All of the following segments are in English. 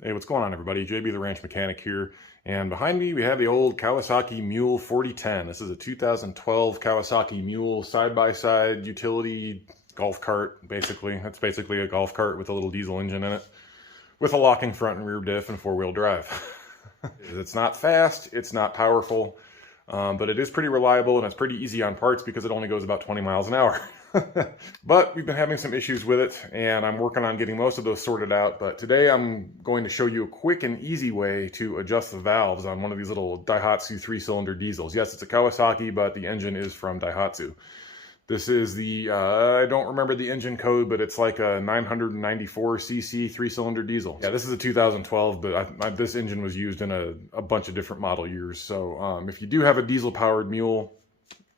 Hey, what's going on, everybody? JB the Ranch Mechanic here, and behind me we have the old Kawasaki Mule 4010. This is a 2012 Kawasaki Mule side-by-side utility golf cart, basically. It's basically a golf cart with a little diesel engine in it, with a locking front and rear diff and four-wheel drive. It's not fast, it's not powerful, but it is pretty reliable and it's pretty easy on parts because it only goes about 20 miles an hour. But we've been having some issues with it, and I'm working on getting most of those sorted out. But today I'm going to show you a quick and easy way to adjust the valves on one of these little Daihatsu 3-cylinder diesels. Yes, it's a Kawasaki, but the engine is from Daihatsu. This is the, I don't remember the engine code, but it's like a 994cc 3-cylinder diesel. Yeah, this is a 2012, but this engine was used in a bunch of different model years. So if you do have a diesel-powered Mule,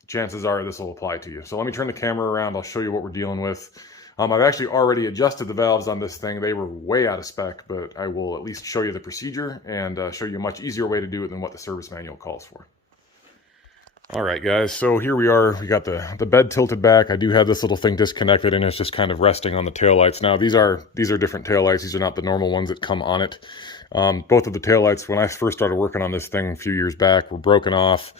chances are this will apply to you. So let me turn the camera around. I'll show you what we're dealing with. I've actually already adjusted the valves on this thing. They were way out of spec, but I will at least show you the procedure and show you a much easier way to do it than what the service manual calls for. All right, guys, so here we are. We got the bed tilted back. I do have this little thing disconnected, and it's just kind of resting on the taillights. Now, these are different taillights. These are not the normal ones that come on it. Both of the taillights, when I first started working on this thing a few years back, were broken off.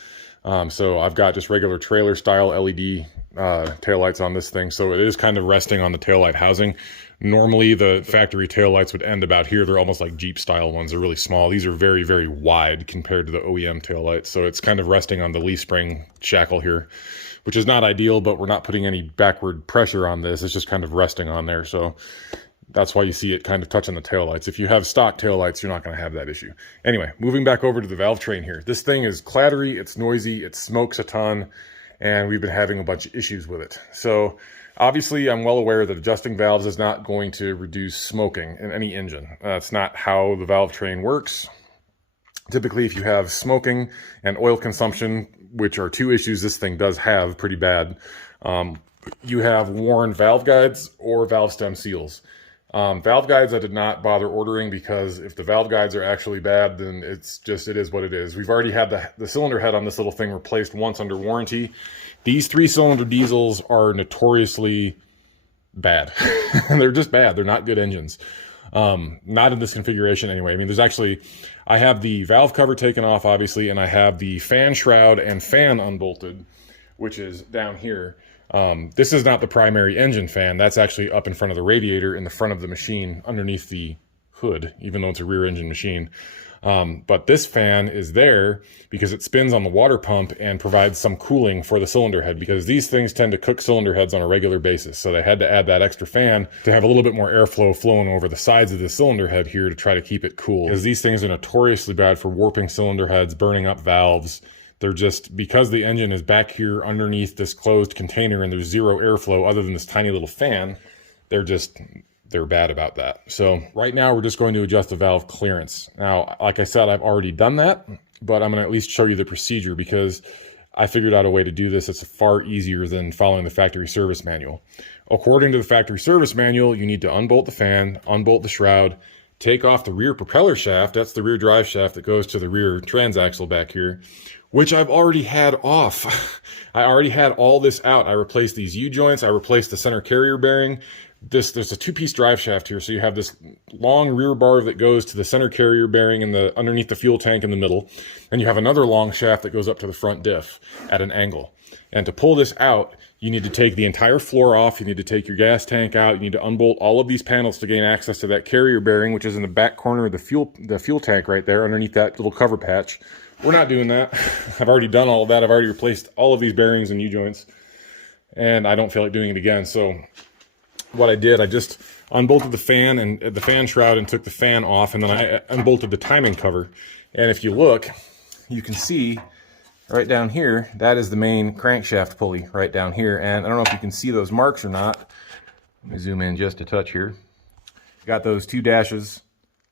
So I've got just regular trailer style LED taillights on this thing. So it is kind of resting on the taillight housing. Normally the factory taillights would end about here. They're almost like Jeep style ones. They're really small. These are very, very wide compared to the OEM taillights. So it's kind of resting on the leaf spring shackle here, which is not ideal, but we're not putting any backward pressure on this. It's just kind of resting on there. So that's why you see it kind of touching the taillights. If you have stock taillights, you're not going to have that issue. Anyway, moving back over to the valve train here. This thing is clattery, it's noisy, it smokes a ton, and we've been having a bunch of issues with it. So obviously, I'm well aware that adjusting valves is not going to reduce smoking in any engine. That's not how the valve train works. Typically, if you have smoking and oil consumption, which are two issues this thing does have pretty bad, you have worn valve guides or valve stem seals. Valve guides I did not bother ordering because if the valve guides are actually bad, then it is what it is. We've already had the cylinder head on this little thing replaced once under warranty. These 3-cylinder diesels are notoriously bad. They're just bad. They're not good engines. Not in this configuration anyway. I mean, I have the valve cover taken off, obviously, and I have the fan shroud and fan unbolted, which is down here. This is not the primary engine fan. That's actually up in front of the radiator in the front of the machine underneath the hood, even though it's a rear engine machine. But this fan is there because it spins on the water pump and provides some cooling for the cylinder head, because these things tend to cook cylinder heads on a regular basis. So they had to add that extra fan to have a little bit more airflow flowing over the sides of the cylinder head here to try to keep it cool, because these things are notoriously bad for warping cylinder heads, burning up valves. They're just, because the engine is back here underneath this closed container and there's zero airflow other than this tiny little fan, they're bad about that. So right now we're just going to adjust the valve clearance. Now, like I said, I've already done that, but I'm going to at least show you the procedure because I figured out a way to do this. It's far easier than following the factory service manual. According to the factory service manual, you need to unbolt the fan, unbolt the shroud, take off the rear propeller shaft. That's the rear drive shaft that goes to the rear transaxle back here, which I've already had off. I already had all this out. I replaced these U-joints. I replaced the center carrier bearing. There's a 2-piece drive shaft here. So you have this long rear bar that goes to the center carrier bearing and underneath the fuel tank in the middle. And you have another long shaft that goes up to the front diff at an angle. And to pull this out, you need to take the entire floor off. You need to take your gas tank out. You need to unbolt all of these panels to gain access to that carrier bearing, which is in the back corner of the fuel tank right there underneath that little cover patch. We're not doing that. I've already done all of that. I've already replaced all of these bearings and U-joints, and I don't feel like doing it again. So what I did, I just unbolted the fan and the fan shroud and took the fan off, and then I unbolted the timing cover. And if you look, you can see right down here, that is the main crankshaft pulley right down here. And I don't know if you can see those marks or not. Let me zoom in just a touch here. Got those 2 dashes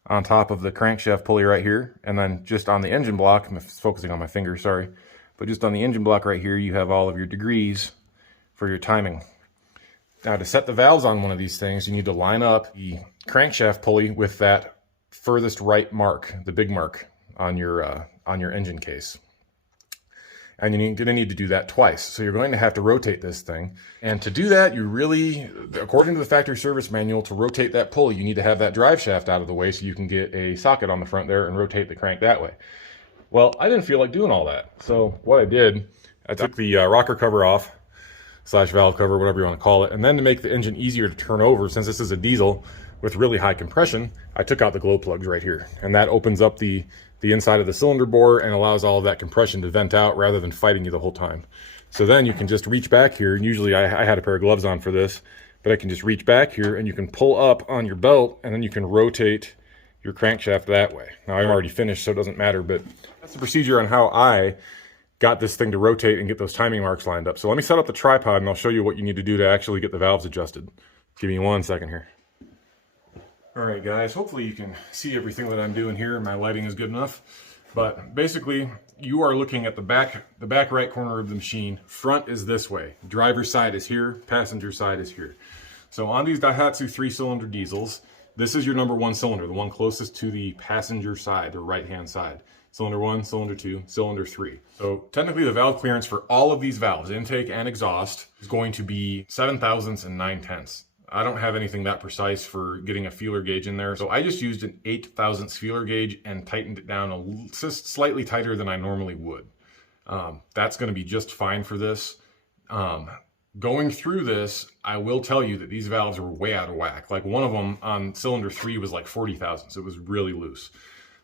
on top of the crankshaft pulley right here, and then just on the engine block, I'm focusing on my finger, sorry, but just on the engine block right here, you have all of your degrees for your timing. Now, to set the valves on one of these things, you need to line up the crankshaft pulley with that furthest right mark, the big mark on your engine case. and you're going to need to do that twice. So you're going to have to rotate this thing. And to do that, you really, according to the factory service manual, to rotate that pulley, you need to have that drive shaft out of the way so you can get a socket on the front there and rotate the crank that way. Well, I didn't feel like doing all that. So what I did, I took the rocker cover off, slash valve cover, whatever you want to call it. And then to make the engine easier to turn over, since this is a diesel with really high compression, I took out the glow plugs right here. And that opens up the inside of the cylinder bore and allows all of that compression to vent out rather than fighting you the whole time. So then you can just reach back here. And usually I had a pair of gloves on for this, but I can just reach back here and you can pull up on your belt and then you can rotate your crankshaft that way. Now I'm already finished, so it doesn't matter, but that's the procedure on how I got this thing to rotate and get those timing marks lined up. So let me set up the tripod and I'll show you what you need to do to actually get the valves adjusted. Give me 1 second here. All right, guys, hopefully you can see everything that I'm doing here. My lighting is good enough. But basically, you are looking at the back right corner of the machine. Front is this way. Driver's side is here. Passenger side is here. So on these Daihatsu 3-cylinder diesels, this is your number 1 cylinder, the one closest to the passenger side, the right-hand side. Cylinder 1, cylinder 2, cylinder 3. So technically the valve clearance for all of these valves, intake and exhaust, is going to be 7 thousandths and 9 tenths. I don't have anything that precise for getting a feeler gauge in there, so I just used an 8 thousandths feeler gauge and tightened it down just slightly tighter than I normally would. That's going to be just fine for this. Going through this, I will tell you that these valves were way out of whack. Like one of them on cylinder 3 was like 40 thousandths. It was really loose.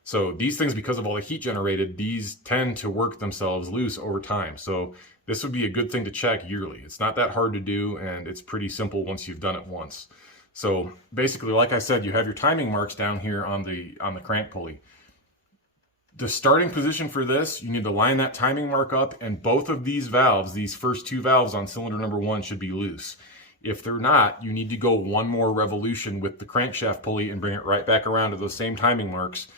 So these things, because of all the heat generated, these tend to work themselves loose over time. So this would be a good thing to check yearly. It's not that hard to do, and it's pretty simple once you've done it once. So basically, like I said, you have your timing marks down here on the crank pulley. The starting position for this, you need to line that timing mark up, and both of these valves, these first 2 valves on cylinder number 1, should be loose. If they're not, you need to go 1 more revolution with the crankshaft pulley and bring it right back around to those same timing marks.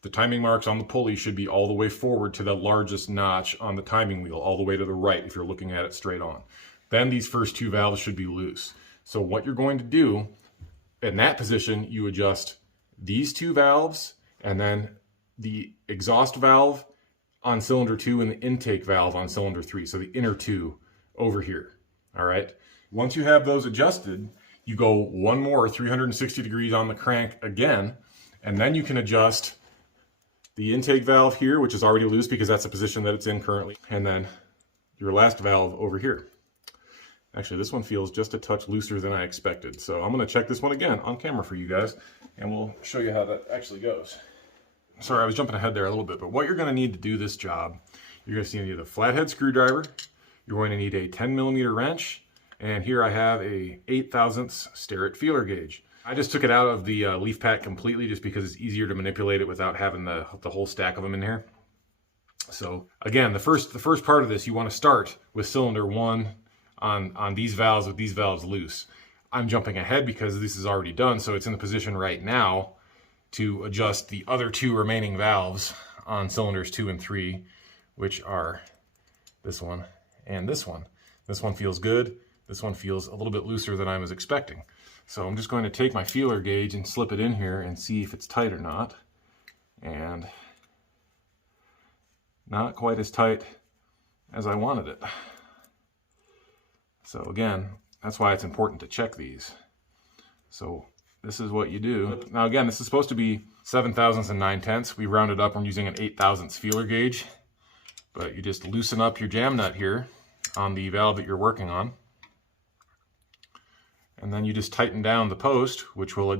The timing marks on the pulley should be all the way forward to the largest notch on the timing wheel, all the way to the right if you're looking at it straight on. Then these first 2 valves should be loose. So what you're going to do, in that position, you adjust these 2 valves and then the exhaust valve on cylinder 2 and the intake valve on cylinder 3. So the inner 2 over here, all right? Once you have those adjusted, you go 1 more 360 degrees on the crank again, and then you can adjust the intake valve here, which is already loose because that's the position that it's in currently, and then your last valve over here. Actually, this one feels just a touch looser than I expected. So I'm going to check this one again on camera for you guys, and we'll show you how that actually goes. Sorry, I was jumping ahead there a little bit, but what you're going to need to do this job, you're going to need a flathead screwdriver, you're going to need a 10mm wrench, and here I have a 8 thousandths Starrett feeler gauge. I just took it out of the leaf pack completely just because it's easier to manipulate it without having the whole stack of them in here. So again, the first part of this, you want to start with cylinder 1 on these valves with these valves loose. I'm jumping ahead because this is already done, so it's in the position right now to adjust the other 2 remaining valves on cylinders 2 and 3, which are this one and this one. This one feels good. This one feels a little bit looser than I was expecting. So I'm just going to take my feeler gauge and slip it in here and see if it's tight or not. And not quite as tight as I wanted it. So again, that's why it's important to check these. So this is what you do. Now again, this is supposed to be 7 thousandths and 9 tenths. We rounded up, I'm using an 8 thousandths feeler gauge. But you just loosen up your jam nut here on the valve that you're working on. And then you just tighten down the post, which will,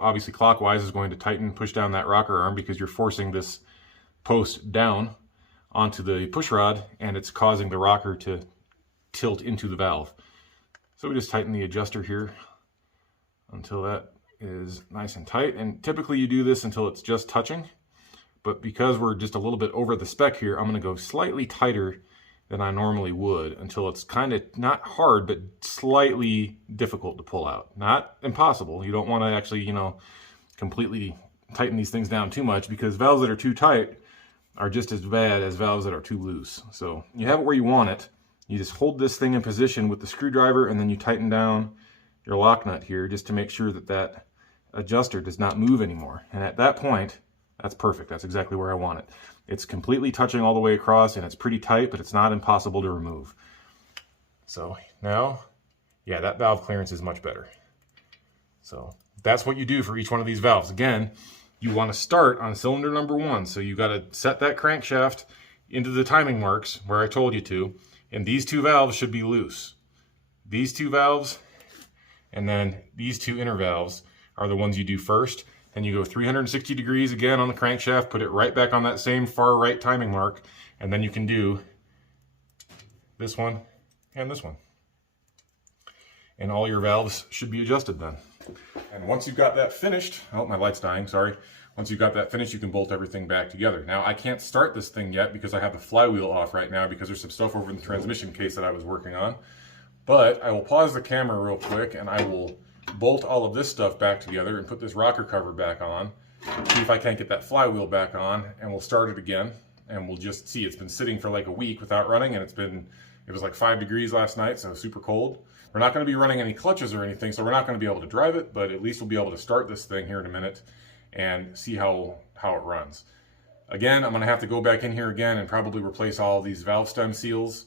obviously clockwise is going to tighten, push down that rocker arm because you're forcing this post down onto the push rod and it's causing the rocker to tilt into the valve. So we just tighten the adjuster here until that is nice and tight. And typically you do this until it's just touching, but because we're just a little bit over the spec here, I'm gonna go slightly tighter than I normally would until it's kind of not hard, but slightly difficult to pull out. Not impossible. You don't want to actually, completely tighten these things down too much because valves that are too tight are just as bad as valves that are too loose. So you have it where you want it. You just hold this thing in position with the screwdriver and then you tighten down your lock nut here just to make sure that that adjuster does not move anymore. And at that point, That's perfect. That's exactly where I want it. It's completely touching all the way across, and it's pretty tight, but it's not impossible to remove. So now, yeah, that valve clearance is much better. So that's what you do for each one of these valves. Again, you want to start on cylinder number 1. So you got to set that crankshaft into the timing marks where I told you to, and these 2 valves should be loose. These 2 valves and then these 2 inner valves are the ones you do first. Then you go 360 degrees again on the crankshaft, put it right back on that same far right timing mark, and then you can do this one and this one. And all your valves should be adjusted then. And once you've got that finished, oh, my light's dying, sorry. Once you've got that finished, you can bolt everything back together. Now, I can't start this thing yet because I have the flywheel off right now because there's some stuff over in the transmission case that I was working on. But I will pause the camera real quick and I will bolt all of this stuff back together and put this rocker cover back on. See if I can't get that flywheel back on, and we'll start it again. And we'll just see, it's been sitting for like a week without running, and it was like 5 degrees last night, so super cold. We're not going to be running any clutches or anything, so we're not going to be able to drive it, but at least we'll be able to start this thing here in a minute and see how it runs. Again, I'm going to have to go back in here again and probably replace all these valve stem seals,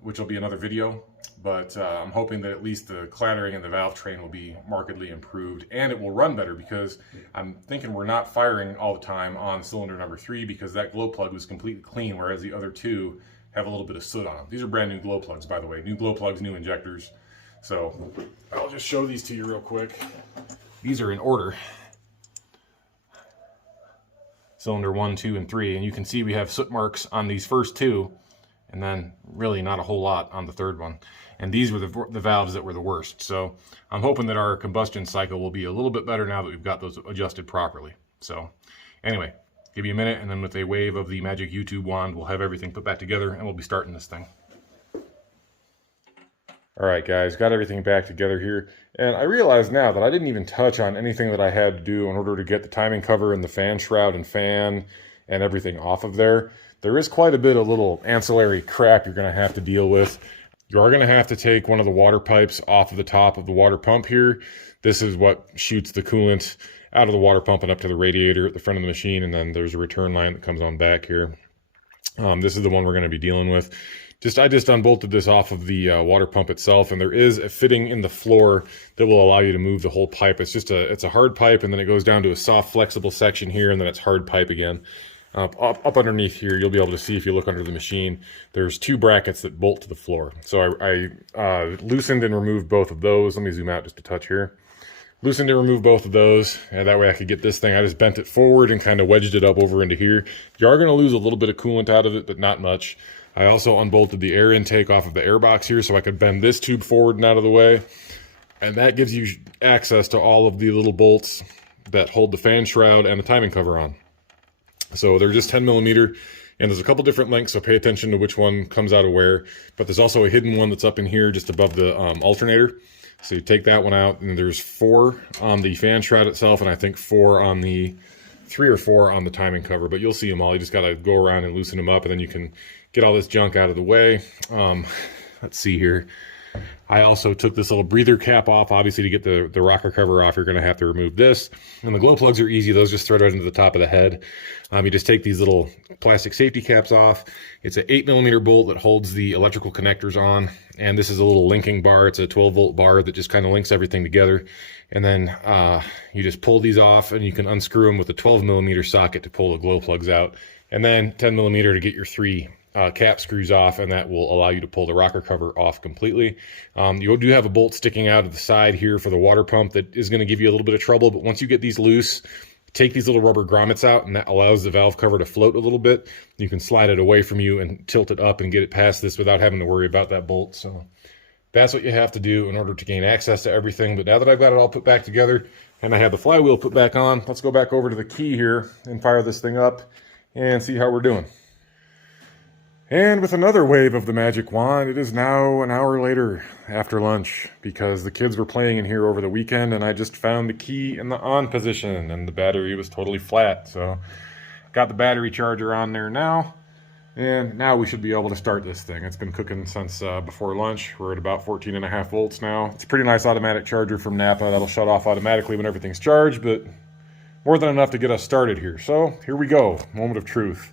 which will be another video. But I'm hoping that at least the clattering in the valve train will be markedly improved, and it will run better because I'm thinking we're not firing all the time on cylinder number 3 because that glow plug was completely clean, whereas the other 2 have a little bit of soot on them. These are brand new glow plugs, by the way. New glow plugs, new injectors. So I'll just show these to you real quick. These are in order. Cylinder 1, 2, and 3, and you can see we have soot marks on these first 2, and then really not a whole lot on the 3rd one. And these were the valves that were the worst. So I'm hoping that our combustion cycle will be a little bit better now that we've got those adjusted properly. So anyway, give you a minute, and then with a wave of the magic YouTube wand, we'll have everything put back together and we'll be starting this thing. All right, guys, got everything back together here. And I realize now that I didn't even touch on anything that I had to do in order to get the timing cover and the fan shroud and fan and everything off of there. There is quite a bit of little ancillary crap you're going to have to deal with. You are going to have to take one of the water pipes off of the top of the water pump here. This is what shoots the coolant out of the water pump and up to the radiator at the front of the machine, and then there's a return line that comes on back here. This is the one we're going to be dealing with. I just unbolted this off of the water pump itself, and there is a fitting in the floor that will allow you to move the whole pipe. It's a hard pipe, and then it goes down to a soft, flexible section here, and then it's hard pipe again. Up underneath here, you'll be able to see if you look under the machine, there's 2 brackets that bolt to the floor. So I loosened and removed both of those. Let me zoom out just a touch here. Loosened and removed both of those, and that way I could get this thing. I just bent it forward and kind of wedged it up over into here. You are going to lose a little bit of coolant out of it, but not much. I also unbolted the air intake off of the air box here so I could bend this tube forward and out of the way. And that gives you access to all of the little bolts that hold the fan shroud and the timing cover on. So they're just 10 millimeter, and there's a couple different lengths, so pay attention to which one comes out of where. But there's also a hidden one that's up in here just above the alternator. So you take that one out, and there's 4 on the fan shroud itself, and I think 4 on the 3 or 4 on the timing cover. But you'll see them all. You just got to go around and loosen them up, and then you can get all this junk out of the way. Let's see here. I also took this little breather cap off. Obviously, to get the rocker cover off, you're going to have to remove this. And the glow plugs are easy. Those just thread right into the top of the head. You just take these little plastic safety caps off. It's an 8 millimeter bolt that holds the electrical connectors on. And this is a little linking bar. It's a 12 volt bar that just kind of links everything together. And then you just pull these off, and you can unscrew them with a 12 millimeter socket to pull the glow plugs out. And then 10 millimeter to get your 3 cap screws off, and that will allow you to pull the rocker cover off completely. You do have a bolt sticking out of the side here for the water pump that is going to give you a little bit of trouble, but once you get these loose, take these little rubber grommets out, and that allows the valve cover to float a little bit. You can slide it away from you and tilt it up and get it past this without having to worry about that bolt. So that's what you have to do in order to gain access to everything. But now that I've got it all put back together and I have the flywheel put back on, let's go back over to the key here and fire this thing up and see how we're doing. And with another wave of the magic wand, it is now an hour later after lunch because the kids were playing in here over the weekend, and I just found the key in the on position and the battery was totally flat. So got the battery charger on there now, and now we should be able to start this thing. It's been cooking since before lunch. We're at about 14.5 volts now. It's a pretty nice automatic charger from Napa that'll shut off automatically when everything's charged, but more than enough to get us started here. So here we go, moment of truth.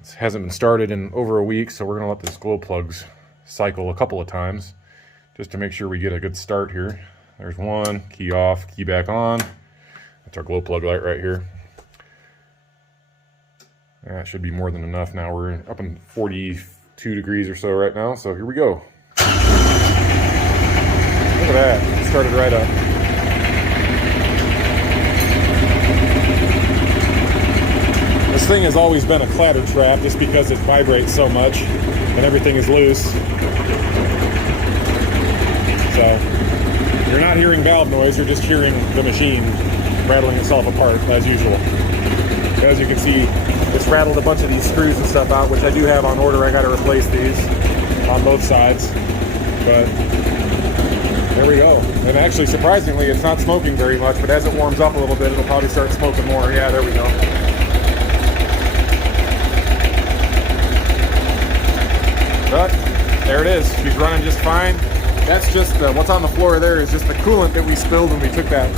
This hasn't been started in over a week, so we're gonna let this glow plugs cycle a couple of times just to make sure we get a good start here. There's one, key off, key back on. That's our glow plug light right here. That should be more than enough now. We're up in 42 degrees or so right now, so here we go. Look at that, it started right up. This thing has always been a clatter trap just because it vibrates so much and everything is loose. So you're not hearing valve noise, you're just hearing the machine rattling itself apart as usual. As you can see, it's rattled a bunch of these screws and stuff out, which I do have on order. I got to replace these on both sides. But there we go. And actually, surprisingly, it's not smoking very much, but as it warms up a little bit, it'll probably start smoking more. Yeah, there we go. But there it is. She's running just fine. That's just what's on the floor there is just the coolant that we spilled when we took that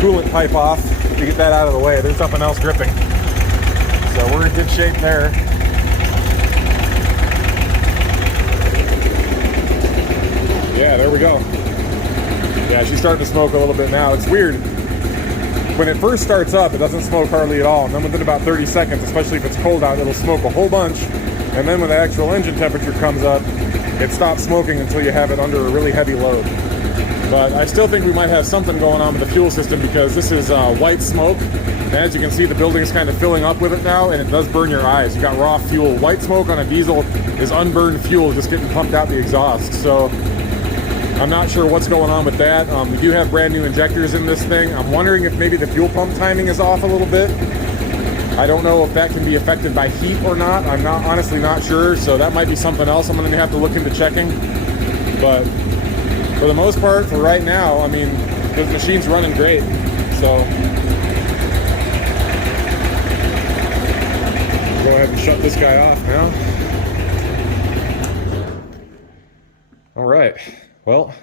coolant pipe off to get that out of the way. There's something else dripping. So we're in good shape there. Yeah, there we go. Yeah, she's starting to smoke a little bit now. It's weird. When it first starts up, it doesn't smoke hardly at all. And then within about 30 seconds, especially if it's cold out, it'll smoke a whole bunch. And then when the actual engine temperature comes up, it stops smoking until you have it under a really heavy load. But I still think we might have something going on with the fuel system because this is white smoke. And as you can see, the building is kind of filling up with it now, and it does burn your eyes. You got raw fuel. White smoke on a diesel is unburned fuel just getting pumped out the exhaust. So I'm not sure what's going on with that. We do have brand new injectors in this thing. I'm wondering if maybe the fuel pump timing is off a little bit. I don't know if that can be affected by heat or not. I'm honestly not sure, so that might be something else I'm going to have to look into checking. But for the most part, for right now, I mean, this machine's running great. So go ahead and shut this guy off now. All right. Well,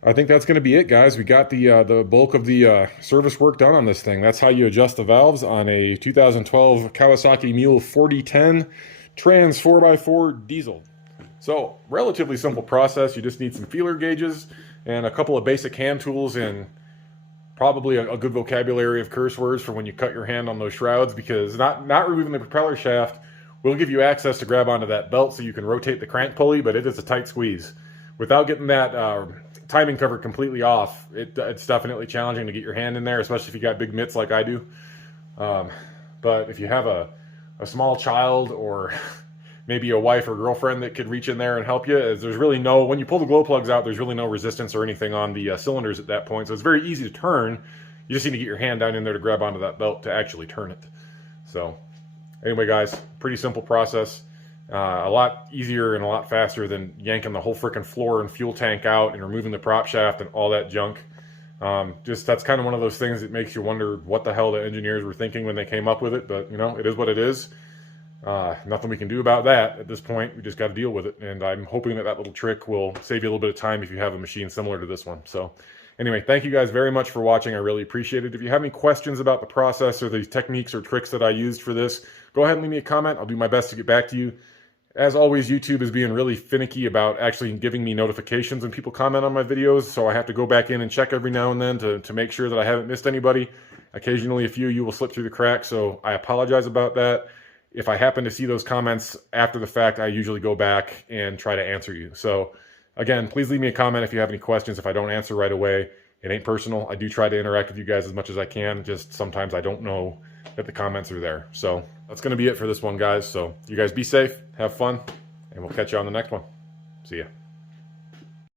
I think that's going to be it, guys. We got the bulk of the service work done on this thing. That's how you adjust the valves on a 2012 Kawasaki Mule 4010 trans 4x4 diesel. So, relatively simple process. You just need some feeler gauges and a couple of basic hand tools and probably a good vocabulary of curse words for when you cut your hand on those shrouds, because not removing the propeller shaft will give you access to grab onto that belt so you can rotate the crank pulley, but it is a tight squeeze. Without getting that timing cover completely off, it's definitely challenging to get your hand in there, especially if you got big mitts like I do. But if you have a small child or maybe a wife or girlfriend that could reach in there and help you, as there's really no, when you pull the glow plugs out, there's really no resistance or anything on the cylinders at that point, so it's very easy to turn. You just need to get your hand down in there to grab onto that belt to actually turn it. So anyway, guys, pretty simple process. A lot easier and a lot faster than yanking the whole freaking floor and fuel tank out and removing the prop shaft and all that junk. Just that's kind of one of those things that makes you wonder what the hell the engineers were thinking when they came up with it, but you know, it is what it is. Nothing we can do about that at this point. We just got to deal with it, and I'm hoping that that little trick will save you a little bit of time if you have a machine similar to this one. So anyway, thank you guys very much for watching. I really appreciate it. If you have any questions about the process or the techniques or tricks that I used for this, go ahead and leave me a comment. I'll do my best to get back to you. As always, YouTube is being really finicky about actually giving me notifications when people comment on my videos, so I have to go back in and check every now and then to make sure that I haven't missed anybody. Occasionally, a few of you will slip through the cracks, so I apologize about that. If I happen to see those comments after the fact, I usually go back and try to answer you. So again, please leave me a comment if you have any questions. If I don't answer right away, it ain't personal. I do try to interact with you guys as much as I can. Just sometimes I don't know that the comments are there. So that's going to be it for this one, guys. So you guys be safe, have fun, and we'll catch you on the next one. See ya.